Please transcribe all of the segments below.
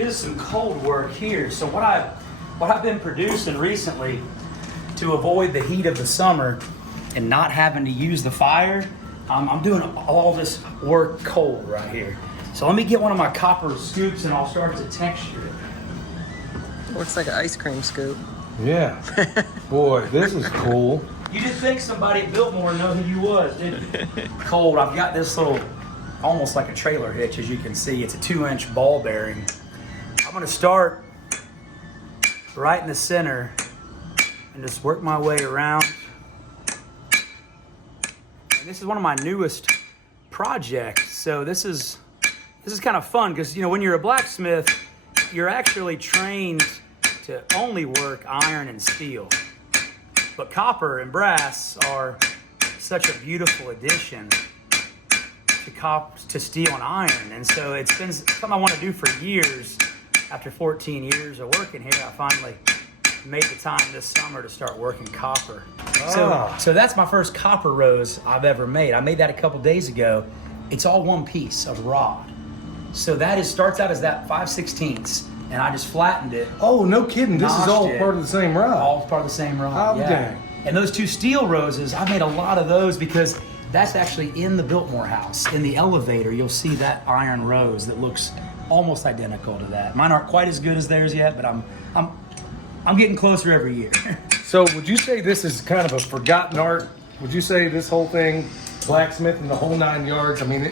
This is some cold work here. So what I've been producing recently to avoid the heat of the summer and not having to use the fire, I'm doing all this work cold right here. So let me get one of my copper scoops and I'll start to texture it. Looks like an ice cream scoop. Yeah. Boy, this is cool. You didn't think somebody at Biltmore know who you was, did you? Cold. I've got this little, almost like a trailer hitch, as you can see. It's a 2-inch ball bearing. I'm gonna start right in the center and just work my way around. And this is one of my newest projects. So this is kind of fun because, you know, when you're a blacksmith, you're actually trained to only work iron and steel. But copper and brass are such a beautiful addition to steel and iron. And so it's been something I want to do for years. After 14 years of working here, I finally made the time this summer to start working copper. So that's my first copper rose I've ever made. I made that a couple days ago. It's all one piece of rod. So that starts out as that 5/16, and I just flattened it. Oh, no kidding. This is all part of the same rod. All part of the same rod. Oh, dang. And those two steel roses, I made a lot of those because that's actually in the Biltmore house. In the elevator, you'll see that iron rose that looks almost identical to that. Mine aren't quite as good as theirs yet, but I'm getting closer every year. So would you say this is kind of a forgotten art? Would you say this whole thing, blacksmithing the whole 9 yards? I mean,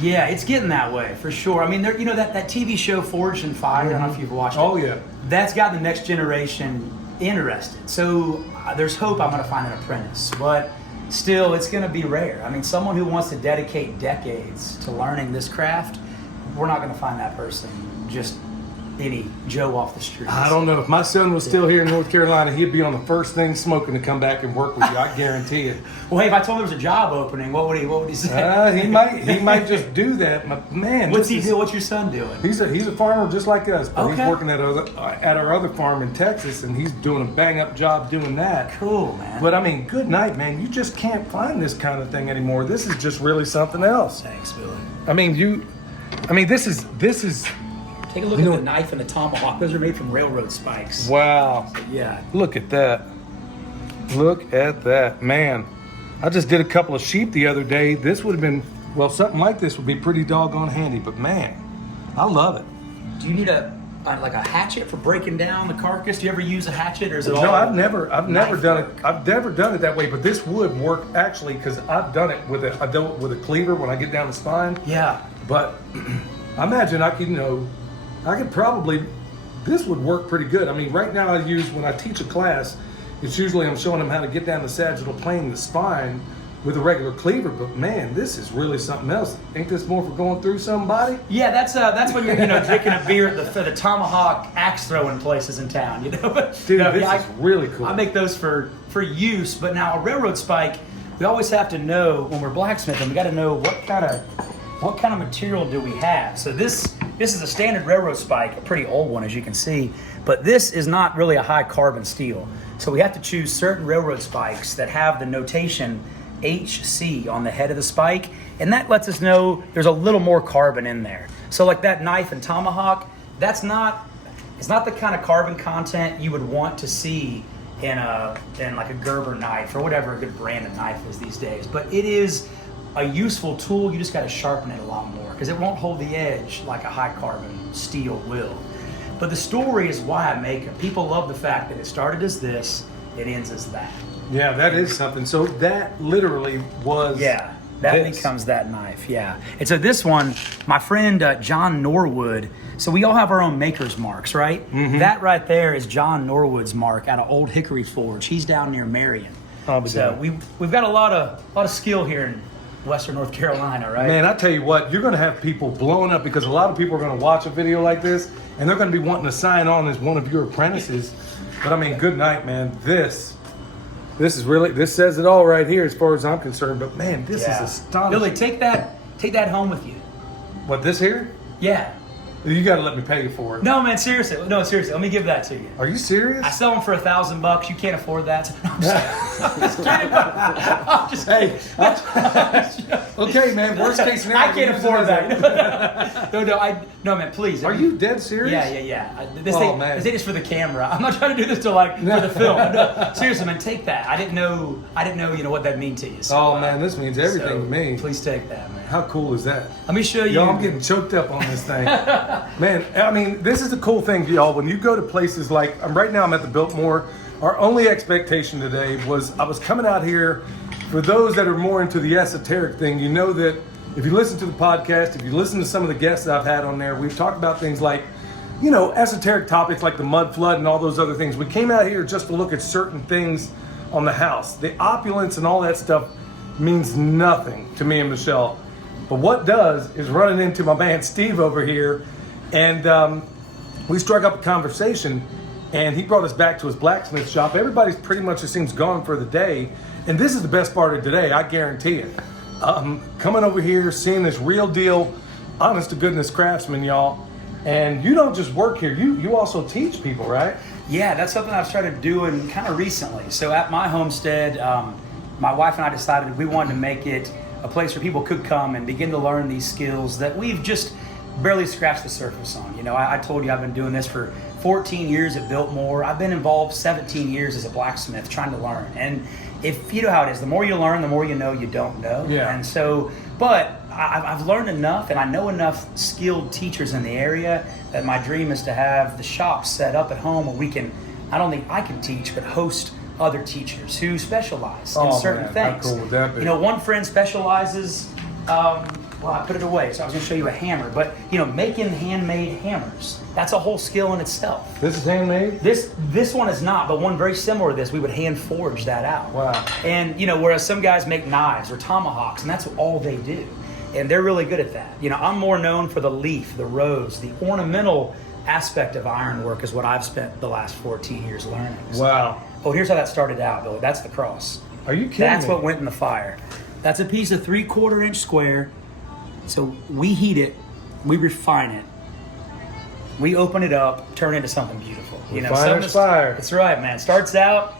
Yeah, it's getting that way for sure. I mean, you know that TV show Forged in Fire. I don't know if you've watched it. Oh yeah. That's got the next generation interested. So there's hope I'm going to find an apprentice, but still, it's going to be rare. I mean, someone who wants to dedicate decades to learning this craft, we're not going to find that person just any Joe off the street. I don't know. If my son was still here in North Carolina, he'd be on the first thing smoking to come back and work with you. I guarantee it. Well, hey, if I told him there was a job opening, what would he say? He might just do that. But man, What's he do? What's your son doing? He's a farmer just like us, but Okay. he's working at our other farm in Texas, and he's doing a bang up job doing that. Cool, man. But I mean, good night, man. You just can't find this kind of thing anymore. This is just really something else. Thanks, Billy. This is. Take a look at the knife and the tomahawk. Those are made from railroad spikes. Wow. Yeah. Look at that. Look at that, man. I just did a couple of sheep the other day. This would have been, well, something like this would be pretty doggone handy, but man, I love it. Do you need a hatchet for breaking down the carcass? Do you ever use a hatchet, or is it all? No, I've never done it. I've never done it that way, but this would work actually because I've done it with a cleaver when I get down the spine. Yeah. But I imagine this would work pretty good. I mean, right now when I teach a class, it's usually I'm showing them how to get down the sagittal plane, the spine, with a regular cleaver. But man, this is really something else. Ain't this more for going through somebody? Yeah, that's when you're drinking a beer at the Tomahawk axe throwing places in town. Dude, this is really cool. I make those for use, but now a railroad spike, we always have to know when we're blacksmithing. We got to know what kind of material do we have. So this is a standard railroad spike, a pretty old one as you can see, but this is not really a high carbon steel. So we have to choose certain railroad spikes that have the notation HC on the head of the spike, and that lets us know there's a little more carbon in there. So like that knife and tomahawk, it's not the kind of carbon content you would want to see in like a Gerber knife or whatever a good brand of knife is these days. But it is a useful tool. You just got to sharpen it a lot more because it won't hold the edge like a high carbon steel will. But the story is why I make it. People love the fact that it started as this, it ends as that. Yeah, that is something. So that literally was. Yeah, that becomes that knife. Yeah. And so this one, my friend John Norwood. So we all have our own maker's marks, right? Mm-hmm. That right there is John Norwood's mark out of Old Hickory Forge. He's down near Marion. So we've got a lot of skill here in Western North Carolina, right? Man, I tell you what, you're going to have people blowing up because a lot of people are going to watch a video like this and they're going to be wanting to sign on as one of your apprentices. But I mean, good night, man. This says it all right here as far as I'm concerned. But man, this is astonishing. Billy, take that home with you. What, this here? Yeah. You got to let me pay you for it. No, man, seriously. No, seriously. Let me give that to you. Are you serious? I sell them for $1,000. You can't afford that. I'm just kidding. I'm just kidding. Okay, man. Worst case scenario. I can't afford that. No, man. Please. Are you dead serious? Yeah. Man. This thing is for the camera. I'm not trying to do this to for the film. No, seriously, man. Take that. I didn't know. What that mean to you. So, man, this means everything to me. Please take that, man. How cool is that? Let me show you. Y'all, I'm getting choked up on this thing. Man, I mean, this is the cool thing, y'all. When you go to places like, right now I'm at the Biltmore. Our only expectation today was I was coming out here. For those that are more into the esoteric thing, you know that if you listen to the podcast, if you listen to some of the guests I've had on there, we've talked about things like, esoteric topics like the mud flood and all those other things. We came out here just to look at certain things on the house. The opulence and all that stuff means nothing to me and Michelle. But what does is running into my man Steve over here, and we struck up a conversation, and he brought us back to his blacksmith shop. Everybody's pretty much, it seems, gone for the day, and this is the best part of today, I guarantee it. Coming over here, seeing this real deal, honest to goodness craftsman, y'all. And you don't just work here, you also teach people, right? Yeah, that's something I've started doing kind of recently. So at my homestead, my wife and I decided we wanted to make it a place where people could come and begin to learn these skills that we've just barely scratched the surface on. I told you I've been doing this for 14 years at Biltmore. I've been involved 17 years as a blacksmith trying to learn. And if you know how it is, the more you learn, the more you know you don't know. Yeah. And so, but I've learned enough, and I know enough skilled teachers in the area that my dream is to have the shop set up at home where we can, not only I can teach, but host other teachers who specialize in certain things. How cool would that be? One friend specializes, I put it away, so I was going to show you a hammer, but making handmade hammers, that's a whole skill in itself. This is handmade? This one is not, but one very similar to this, we would hand forge that out. Wow. And whereas some guys make knives or tomahawks, and that's all they do, and they're really good at that. I'm more known for the leaf, the rose, the ornamental aspect of ironwork is what I've spent the last 14 years learning. So, wow. Oh, here's how that started out, Billy. That's the cross. Are you kidding That's me? what went in the fire. That's a piece of 3/4 inch square. So we heat it, we refine it, we open it up, turn it into something beautiful. Refiner's fire. That's right, man. Starts out,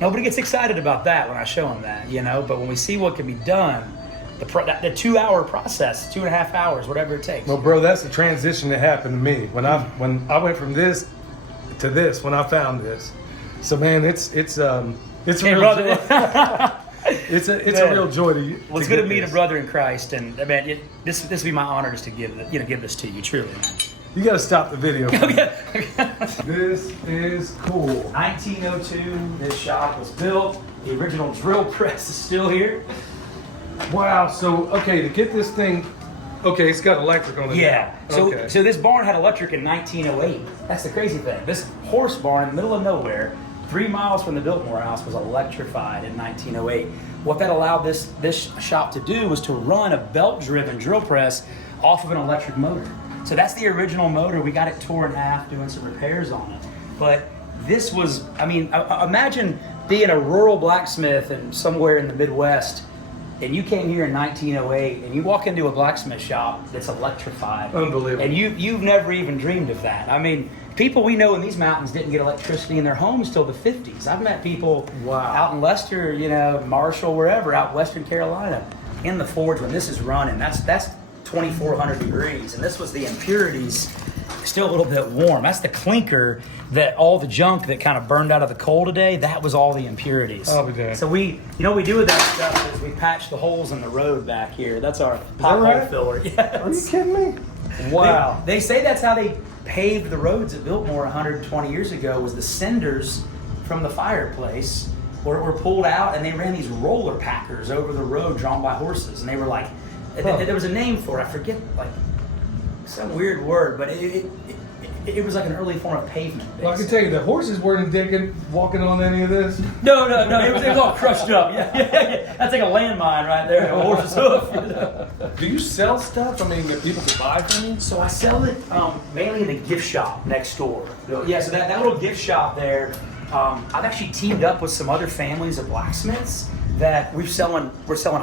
nobody gets excited about that when I show them that, but when we see what can be done, the 2-hour process, 2.5 hours, whatever it takes. Well, bro, that's the transition that happened to me when I went from this to this when I found this. So man, it's a Hey, real brother. joy. It's a real joy to. Well, it's good to meet a brother in Christ, and man, this would be my honor just to give this to you, truly, man. You got to stop the video. Okay. This is cool. 1902, this shop was built. The original drill press is still here. Wow. So to get this thing, it's got electric on it. Yeah. Now. Okay. So this barn had electric in 1908. That's the crazy thing. This horse barn in the middle of nowhere, 3 miles from the Biltmore house, was electrified in 1908. What that allowed this shop to do was to run a belt-driven drill press off of an electric motor. So that's the original motor. We got it tore in half doing some repairs on it. But this was, imagine being a rural blacksmith and somewhere in the Midwest, and you came here in 1908 and you walk into a blacksmith shop that's electrified. Unbelievable. And you've never even dreamed of that. People we know in these mountains didn't get electricity in their homes till the 50s. I've met people out in Lester, Marshall, wherever, out Western Carolina, in the forge when this is running. That's 2,400 degrees, and this was the impurities, still a little bit warm. That's the clinker, that all the junk that kind of burned out of the coal today, that was all the impurities. I'll be damned. So we we do with that stuff is we patch the holes in the road back here. That's our pothole filler. Yes. Are you kidding me? Wow. They say that's how they paved the roads at Biltmore 120 years ago, was the cinders from the fireplace were pulled out, and they ran these roller packers over the road drawn by horses, and they were like, there was a name for it, I forget, like some weird word, but it was like an early form of pavement. Basically. Well, I can tell you the horses weren't walking on any of this. No, it was all crushed up. Yeah. That's like a landmine right there, a horse's hoof. Do you sell stuff? That people can buy from you? So I sell it mainly in the gift shop next door. Yeah, so that little gift shop there, I've actually teamed up with some other families of blacksmiths that we're selling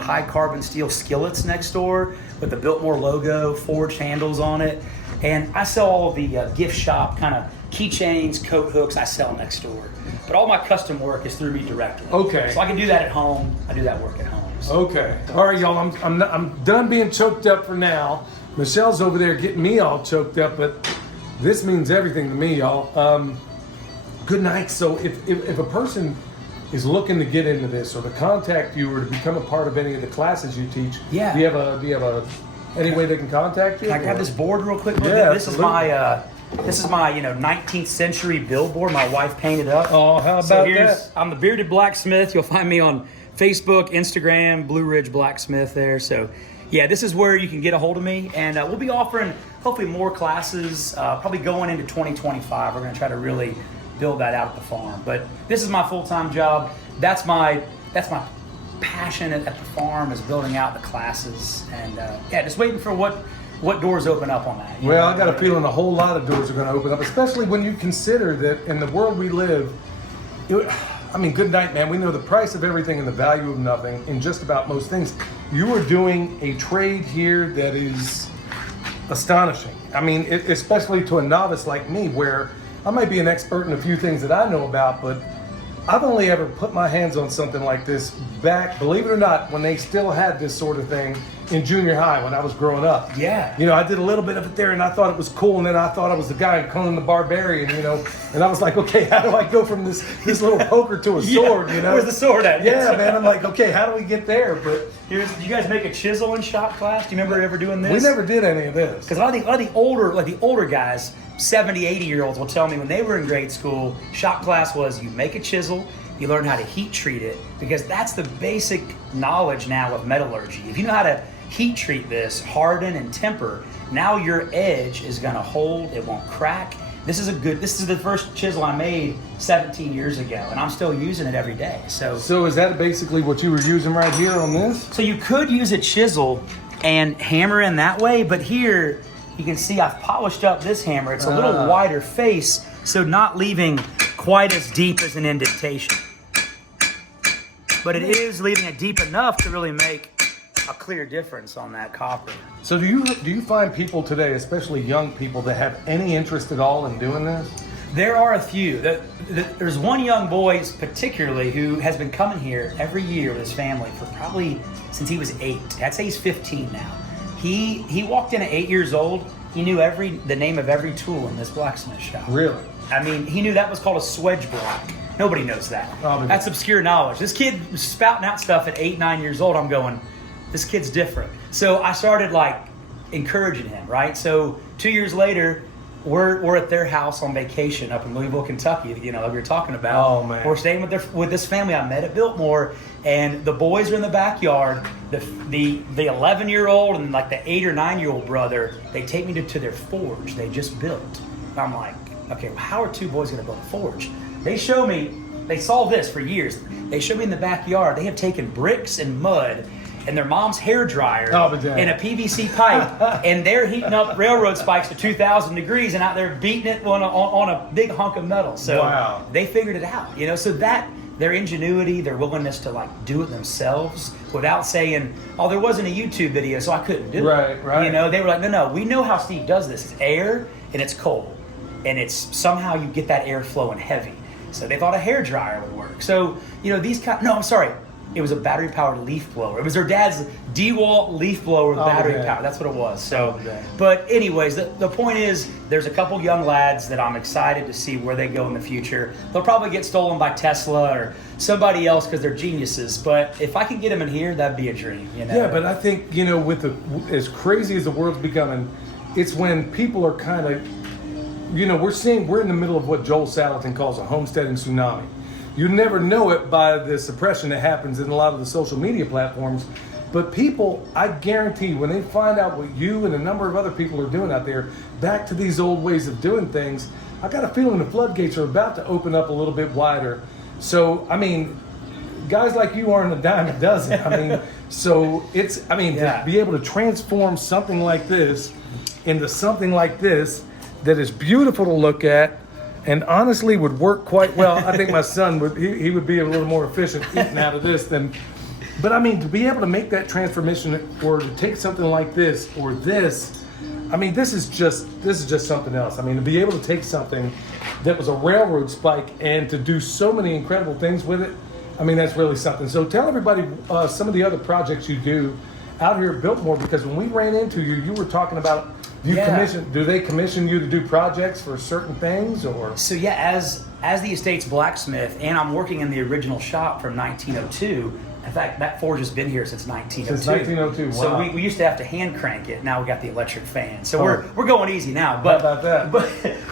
high carbon steel skillets next door with the Biltmore logo, forged handles on it. And I sell all the gift shop kind of keychains, coat hooks. I sell next door, but all my custom work is through me directly. Okay. So I can do that at home. I do that work at home. So. Okay. All right, y'all. I'm done being choked up for now. Michelle's over there getting me all choked up, but this means everything to me, y'all. Good night. So if a person is looking to get into this or to contact you or to become a part of any of the classes you teach, yeah. Do you have a any way they can contact you? Can I grab this board real quick? Yeah, this is my 19th century billboard my wife painted up. Oh, how about that? I'm the Bearded Blacksmith. You'll find me on Facebook, Instagram, Blue Ridge Blacksmith there. So yeah, this is where you can get a hold of me, and we'll be offering hopefully more classes probably going into 2025. We're going to try to really build that out at the farm, but this is my full-time job. That's my passion at the farm, is building out the classes, and yeah, just waiting for what doors open up on that. Well, I got a feeling a whole lot of doors are going to open up, especially when you consider that in the world we live, good night, man. We know the price of everything and the value of nothing in just about most things. You are doing a trade here that is astonishing. I mean, especially to a novice like me, where I might be an expert in a few things that I know about, but I've only ever put my hands on something like this back, believe it or not, when they still had this sort of thing in junior high when I was growing up. Yeah. I did a little bit of it there and I thought it was cool, and then I thought I was the guy in Conan the Barbarian, and I was like, okay, how do I go from this little poker to a sword, Where's the sword at? Yeah, man, I'm like, okay, how do we get there? But do you guys make a chisel in shop class? Do you remember ever doing this? We never did any of this. Because a lot of the older guys, 70, 80-year-olds will tell me when they were in grade school, shop class was you make a chisel, you learn how to heat treat it, because that's the basic knowledge now of metallurgy. If you know how to heat treat this, harden and temper, now your edge is gonna hold, it won't crack. This is the first chisel I made 17 years ago, and I'm still using it every day. So is that basically what you were using right here on this? So you could use a chisel and hammer in that way, but here you can see I've polished up this hammer. It's a little wider face, so not leaving quite as deep as an indentation. But it is leaving it deep enough to really make a clear difference on that copper. So do you find people today, especially young people, that have any interest at all in doing this? There are a few. There's one young boy particularly who has been coming here every year with his family for probably since he was 8. I'd say he's 15 now. He walked in at 8 years old. He knew the name of every tool in this blacksmith shop. Really? I mean, he knew that was called a swedge block. Nobody knows that. That's obscure knowledge. This kid was spouting out stuff at 8, 9 years old. I'm going, this kid's different. So I started encouraging him, right? So 2 years later, we're at their house on vacation up in Louisville, Kentucky. Like we were talking about. Oh man. We're staying with this family I met at Biltmore, and the boys are in the backyard. The 11-year-old and the 8 or 9-year-old brother, they take me to their forge they just built. And I'm like, okay, well, how are two boys going to build a forge? They show me. They saw this for years. They showed me in the backyard. They have taken bricks and mud and their mom's hair dryer in a PVC pipe, and they're heating up railroad spikes to 2,000 degrees and out there beating it on a big hunk of metal. So wow. They figured it out, so that their ingenuity, their willingness to do it themselves without saying, oh, there wasn't a YouTube video, so I couldn't do it. Right. They were like, no, we know how Steve does this. It's air and it's cold, and it's somehow you get that air flowing heavy. So they thought a hair dryer would work. So, it was a battery-powered leaf blower. It was their dad's DeWalt leaf blower with battery power. That's what it was. So, but anyways, the point is, there's a couple young lads that I'm excited to see where they go in the future. They'll probably get stolen by Tesla or somebody else because they're geniuses. But if I can get them in here, that'd be a dream. Yeah, but I think with as crazy as the world's becoming, it's when people are kind of, we're in the middle of what Joel Salatin calls a homesteading tsunami. You never know it by the suppression that happens in a lot of the social media platforms. But people, I guarantee, when they find out what you and a number of other people are doing out there, back to these old ways of doing things, I got a feeling the floodgates are about to open up a little bit wider. So, guys like you aren't a dime a dozen. To be able to transform something like this into something like this that is beautiful to look at, and honestly would work quite well. I think my son would be a little more efficient eating out of this than, but to be able to make that transformation or to take something like this or this, I mean, this is just something else. I mean, to be able to take something that was a railroad spike and to do so many incredible things with it, I mean, that's really something. So tell everybody some of the other projects you do out here at Biltmore, because when we ran into you, you were talking about do they commission you to do projects for certain things, or? So yeah, as the estate's blacksmith, and I'm working in the original shop from 1902. In fact, that forge has been here since 1902. Since 1902, wow. So we used to have to hand crank it. Now we got the electric fan. So we're going easy now. But how about that?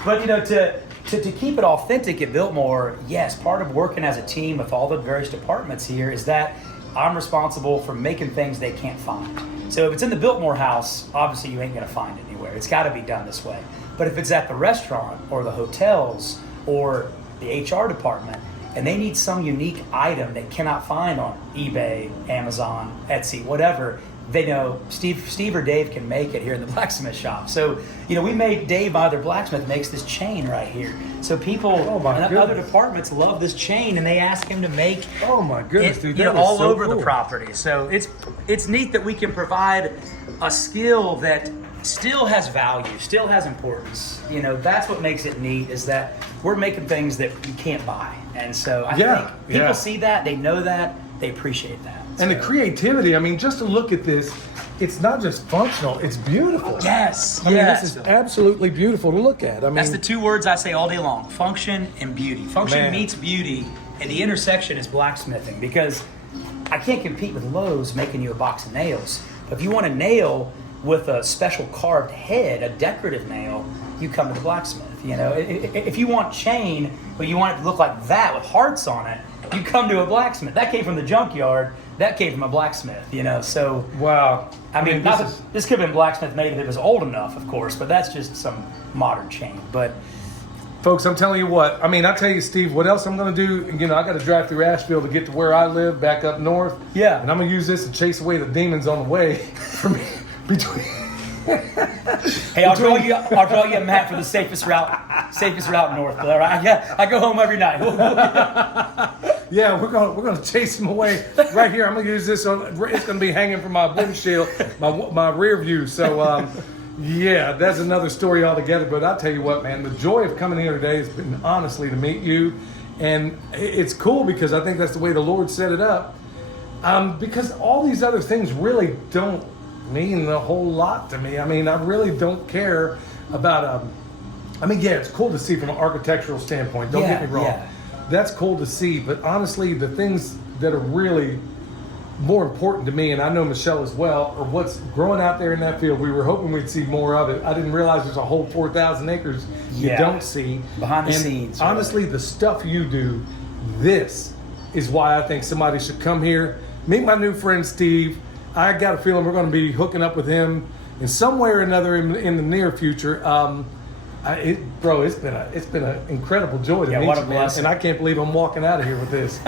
But you know, to keep it authentic at Biltmore, yes, part of working as a team with all the various departments here is that I'm responsible for making things they can't find. So if it's in the Biltmore house, obviously you ain't gonna find it anywhere. It's gotta be done this way. But if it's at the restaurant or the hotels or the HR department, and they need some unique item they cannot find on eBay, Amazon, Etsy, whatever, they know Steve or Dave can make it here in the blacksmith shop. So, you know, Dave, my other blacksmith, makes this chain right here. So people in other departments love this chain, and they ask him to make goodness, dude, all over the property. So it's neat that we can provide a skill that still has value, still has importance. You know, that's what makes it neat, is that we're making things that you can't buy. And so I think people see that, they know that, they appreciate that. And the creativity, I mean, just to look at this, it's not just functional, it's beautiful. Yes. I mean, this is absolutely beautiful to look at. I mean, that's the two words I say all day long: function and beauty. Function meets beauty, and the intersection is blacksmithing, because I can't compete with Lowe's making you a box of nails. But if you want a nail with a special carved head, a decorative nail, you come to the blacksmith. You know, if you want chain, but you want it to look like that with hearts on it, you come to a blacksmith. That came from the junkyard. That came from a blacksmith. You know, so wow. I mean, this could have been blacksmith made if it was old enough, of course, but that's just some modern chain. But folks, I'm telling you what. I mean, I tell you, Steve, what else I'm going to do? You know, I got to drive through Asheville to get to where I live, back up north. Yeah. And I'm going to use this to chase away the demons on the way from between. Hey, I'll draw you a map for the safest route north. All right, I go home every night. Yeah, we're gonna chase him away right here. I'm gonna use this on. It's gonna be hanging from my windshield, my rear view. So yeah, that's another story altogether. But I'll tell you what, man, the joy of coming here today has been honestly to meet you, and it's cool because I think that's the way the Lord set it up. Because all these other things really don't mean a whole lot to me. I mean, I really don't care about I mean, yeah, it's cool to see from an architectural standpoint, don't get me wrong. Yeah. That's cool to see, but honestly, the things that are really more important to me, and I know Michelle as well, are what's growing out there in that field. We were hoping we'd see more of it. I didn't realize there's a whole 4,000 acres you don't see. Behind the scenes. Honestly, the stuff you do, this is why I think somebody should come here, meet my new friend Steve. I got a feeling we're going to be hooking up with him in some way or another in the near future. It's been an incredible joy to meet what a you, man. blessing. And I can't believe I'm walking out of here with this.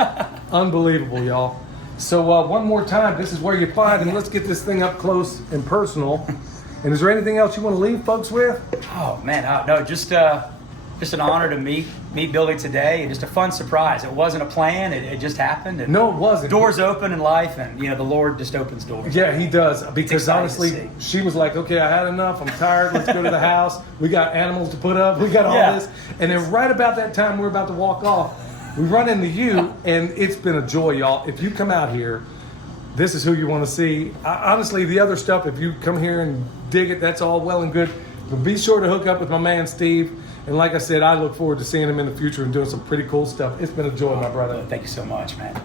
Unbelievable, y'all. So one more time, this is where you find, and let's get this thing up close and personal. And is there anything else you want to leave folks with? Oh man, no, just an honor to meet Billy today, and just a fun surprise. It wasn't a plan; it just happened. And no, it wasn't. Doors open in life, and you know the Lord just opens doors. Yeah, He does. Because honestly, she was like, "Okay, I had enough. I'm tired. Let's go to the house. We got animals to put up. We got all this." And then right about that time, we're about to walk off. We run into you, and it's been a joy, y'all. If you come out here, this is who you want to see. Honestly, the other stuff, if you come here and dig it, that's all well and good. But be sure to hook up with my man Steve. And like I said, I look forward to seeing him in the future and doing some pretty cool stuff. It's been a joy, my brother. Thank you so much, man.